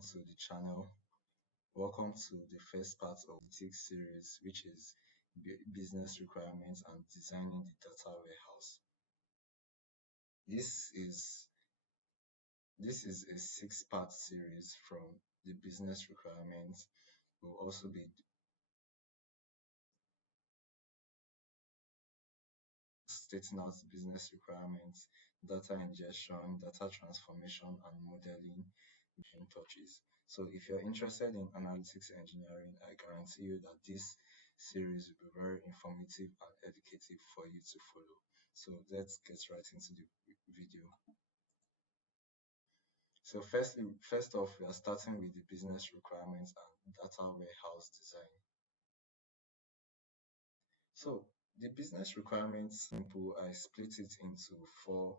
to the channel. Welcome to the first part of the TIC series, which is business requirements and designing the data warehouse. This is this is a six-part series from the business requirements. We'll also be stating out business requirements, data ingestion, data transformation, and modeling between touches. So if you're interested in analytics engineering, I guarantee you that this series will be very informative and educative for you to follow. So let's get right into the video. So first off, we are starting with the business requirements and data warehouse design. So the business requirements simple. I split it into four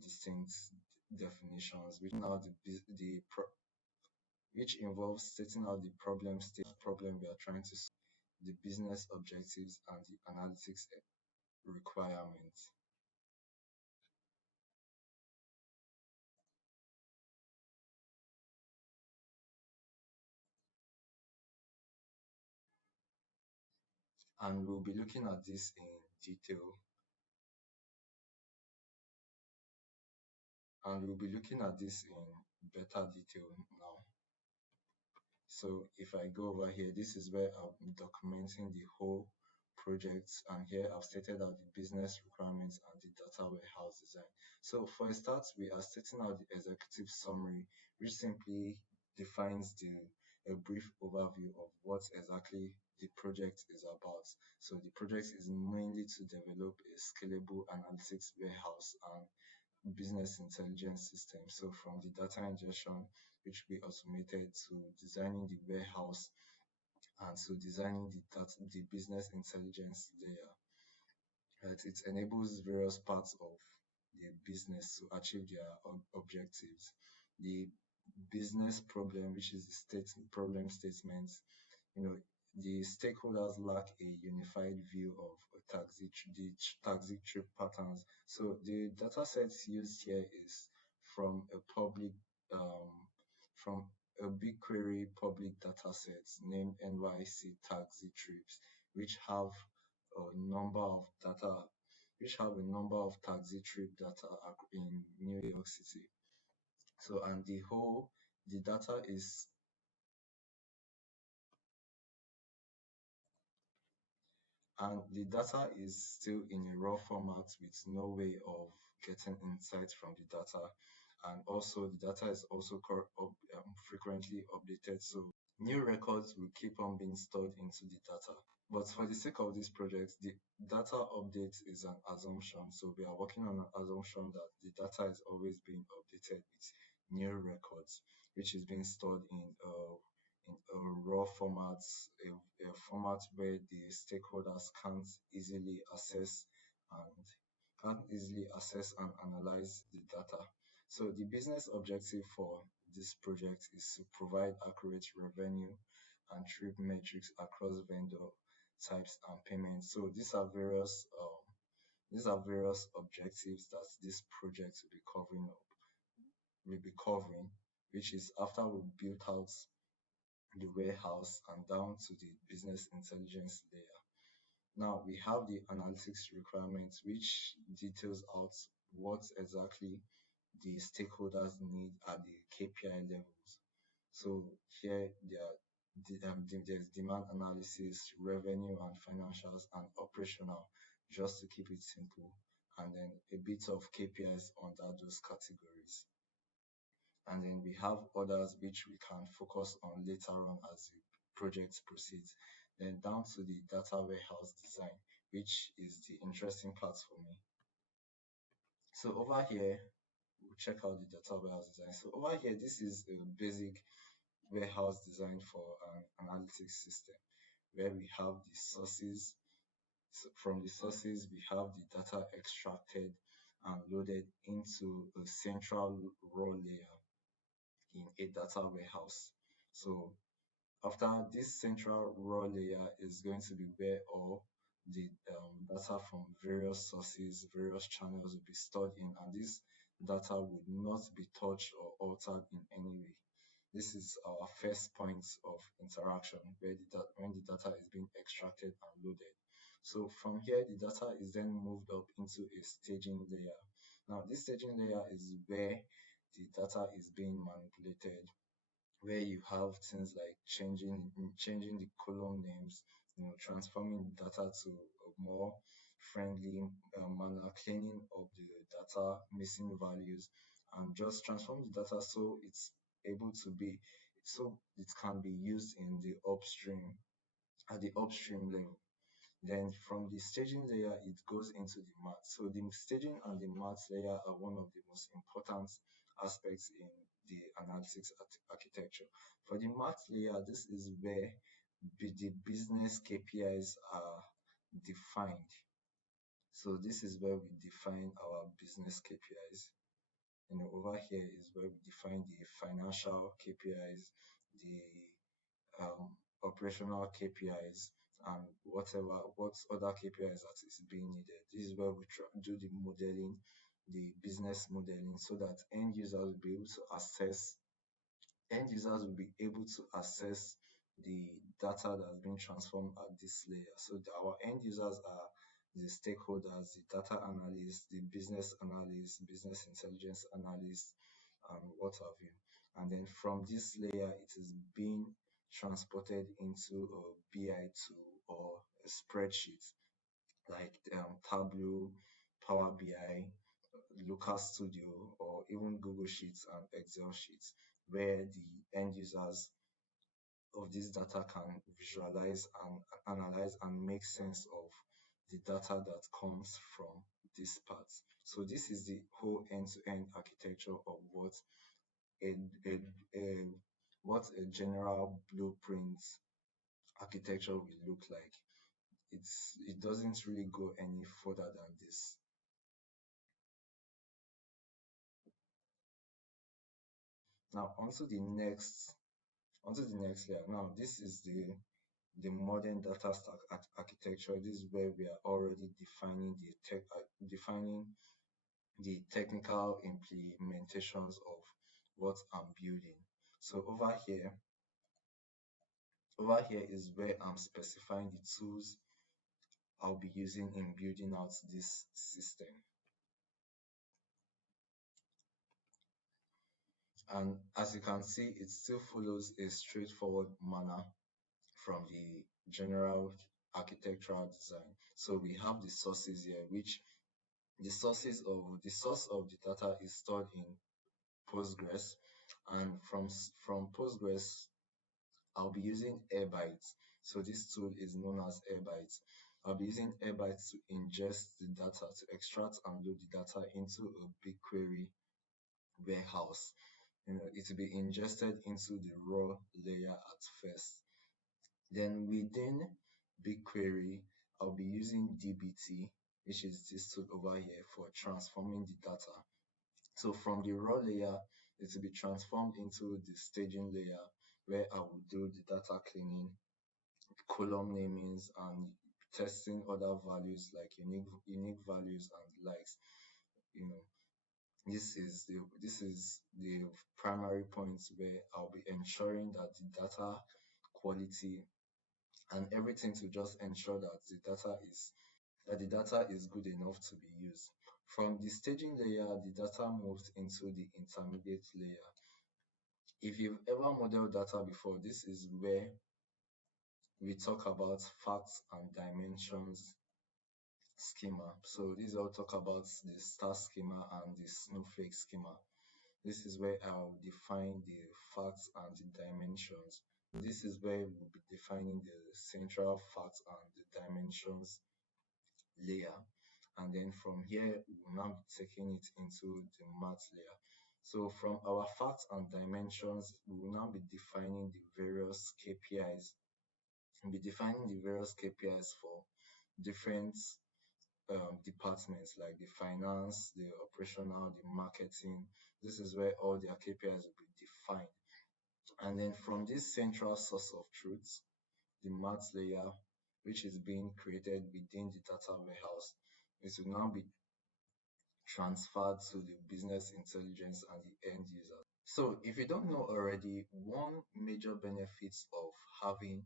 distinct definitions, which involves stating out the problem we are trying to solve, the business objectives, and the analytics requirements. And we'll be looking at this in detail. And we'll be looking at this in better detail now. So if I go over here, this is where I'm documenting the whole project, and here I've stated out the business requirements and the data warehouse design. So for a start, we are stating out the executive summary, which simply defines a brief overview of what exactly the project is about. So the project is mainly to develop a scalable analytics warehouse and business intelligence system. So from the data ingestion, which we automated, to designing the warehouse, and to designing the business intelligence layer. Right? It enables various parts of the business to achieve their objectives. The business problem, which is the problem statement, the stakeholders lack a unified view of the taxi trip patterns. So the data sets used here is from a public from a BigQuery public data set named NYC taxi trips, which have a number of taxi trip data in New York City. So and the data is still in a raw format with no way of getting insights from the data, and also the data is also frequently updated, so new records will keep on being stored into the data. But for the sake of this project, the data update is an assumption, so we are working on an assumption that the data is always being updated with new records, which is being stored in a raw format, a format where the stakeholders can't easily access and analyze the data. So the business objective for this project is to provide accurate revenue and trip metrics across vendor types and payments. So these are various objectives that this project will be covering, which is after we built out the warehouse and down to the business intelligence layer. Now we have the analytics requirements, which details out what exactly the stakeholders need at the KPI levels. So here there's demand analysis, revenue and financials, and operational, just to keep it simple, and then a bit of KPIs under those categories. And then we have others which we can focus on later on as the project proceeds. Then down to the data warehouse design, which is the interesting part for me. So over here, we'll check out the data warehouse design. So over here, this is a basic warehouse design for an analytics system, where we have the sources. So from the sources, we have the data extracted and loaded into a central raw layer in a data warehouse. So after this central raw layer is going to be where all the data from various sources, various channels will be stored in, and this data would not be touched or altered in any way. This is our first point of interaction where when the data is being extracted and loaded. So from here, the data is then moved up into a staging layer. Now, this staging layer is where the data is being manipulated, where you have things like changing the column names, transforming the data to a more friendly manner, cleaning up the data, missing values, and just transform the data so it's able to be so it can be used in the upstream at the upstream level. Then from the staging layer, it goes into the math. So the staging and the math layer are one of the most important aspects in the analytics architecture. For the math layer, this is where the business KPIs are defined. So this is where we define our business KPIs. Over here is where we define the financial KPIs, the operational KPIs, and what other KPIs that is being needed. This is where we do the modeling, the business modeling, so that end users will be able to access the data that's been transformed at this layer. So our end users are the stakeholders, the data analysts, the business analysts, business intelligence analysts, and what have you. And then from this layer, it is being transported into a BI tool or a spreadsheet like Tableau, Power BI, Looker Studio, or even Google Sheets and Excel sheets, where the end users of this data can visualize and analyze and make sense of the data that comes from this part. So this is the whole end-to-end architecture of a, a, a what a general blueprint architecture will look like. It doesn't really go any further than this. Now onto the next layer. Now this is the modern data stack architecture. This is where we are already defining the technical implementations of what I'm building. So over here is where I'm specifying the tools I'll be using in building out this system. And as you can see, it still follows a straightforward manner from the general architectural design. So we have the sources here, which the source of the data is stored in Postgres, and from Postgres, I'll be using Airbytes. So this tool is known as Airbytes. I'll be using Airbytes to ingest the data, to extract and load the data into a BigQuery warehouse. It will be ingested into the raw layer at first. Then within BigQuery, I'll be using dbt, which is this tool over here, for transforming the data. So from the raw layer, it will be transformed into the staging layer, where I will do the data cleaning, column namings, and testing other values like unique values and likes. You know, this is the primary points where I'll be ensuring that the data quality and everything to just ensure that the data is good enough to be used. From the staging layer, the data moves into the intermediate layer. If you've ever modeled data before, this is where we talk about facts and dimensions schema. So these all talk about the star schema and the snowflake schema. This is where I'll define the facts and the dimensions. This is where we'll be defining the central facts and the dimensions layer. And then from here, we will now be taking it into the math layer. So from our facts and dimensions, we will now be defining the various KPIs. We'll be defining the various KPIs for different departments like the finance, the operational, the marketing. This is where all their KPIs will be defined. And then from this central source of truth, the math layer, which is being created within the data warehouse, it will now be transferred to the business intelligence and the end user. So if you don't know already, one major benefits of having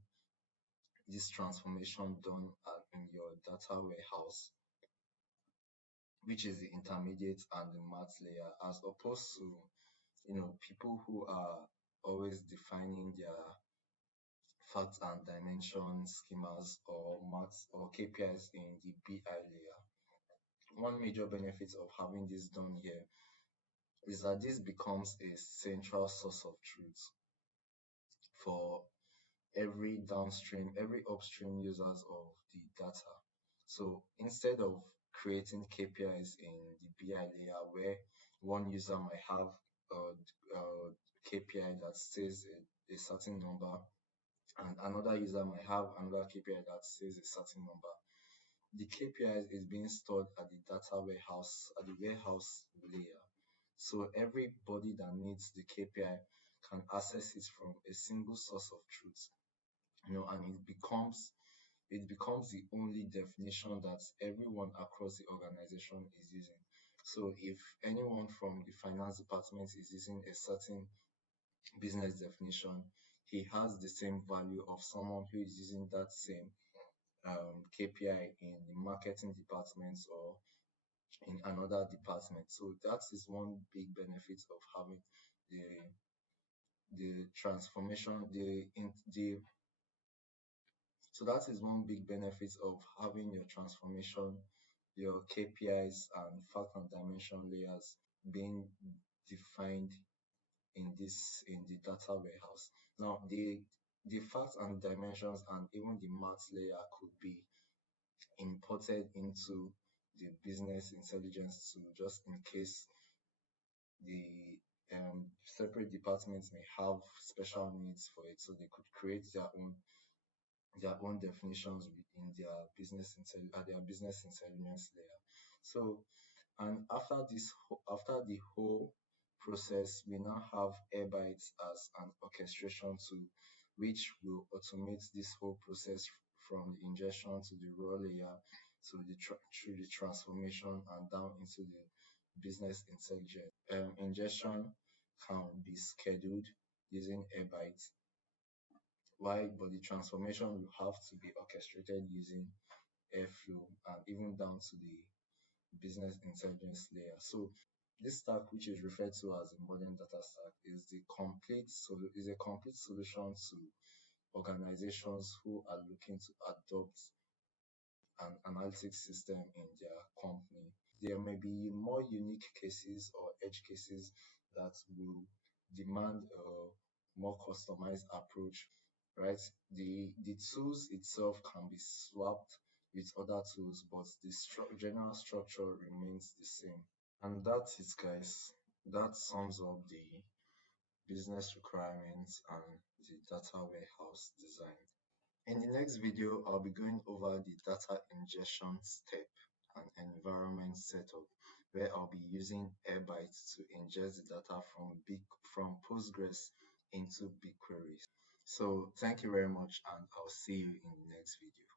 this transformation done in your data warehouse, which is the intermediate and the math layer, as opposed to people who are always defining their facts and dimension schemas or maths or KPIs in the BI layer. One major benefit of having this done here is that this becomes a central source of truth for every upstream users of the data. So instead of creating KPIs in the BI layer where one user might have a KPI that says a certain number and another user might have another KPI that says a certain number, the KPIs is being stored at the data warehouse, at the warehouse layer. So everybody that needs the KPI can access it from a single source of truth, and it becomes the only definition that everyone across the organization is using. So if anyone from the finance department is using a certain business definition, he has the same value of someone who is using that same KPI in the marketing department or in another department. So that is one big benefit of having the transformation, the so that is one big benefit of having your transformation, your KPIs and fact and dimension layers being defined in the data warehouse. Now the facts and dimensions and even the math layer could be imported into the business intelligence tool just in case the separate departments may have special needs for it, so they could create their own definitions within their business intelligence layer. So, and after the whole process, we now have Airbytes as an orchestration tool, which will automate this whole process from the ingestion to the raw layer to through the transformation and down into the business intelligence. Ingestion can be scheduled using Airbytes, why, but the transformation will have to be orchestrated using Airflow and even down to the business intelligence layer. So this stack, which is referred to as a modern data stack, is a complete solution to organizations who are looking to adopt an analytics system in their company. There may be more unique cases or edge cases that will demand a more customized approach, right? The tools itself can be swapped with other tools, but the general structure remains the same. And that's it, guys. That sums up the business requirements and the data warehouse design. In the next video, I'll be going over the data ingestion step and environment setup, where I'll be using Airbytes to ingest the data from Postgres into BigQuery. So thank you very much, and I'll see you in the next video.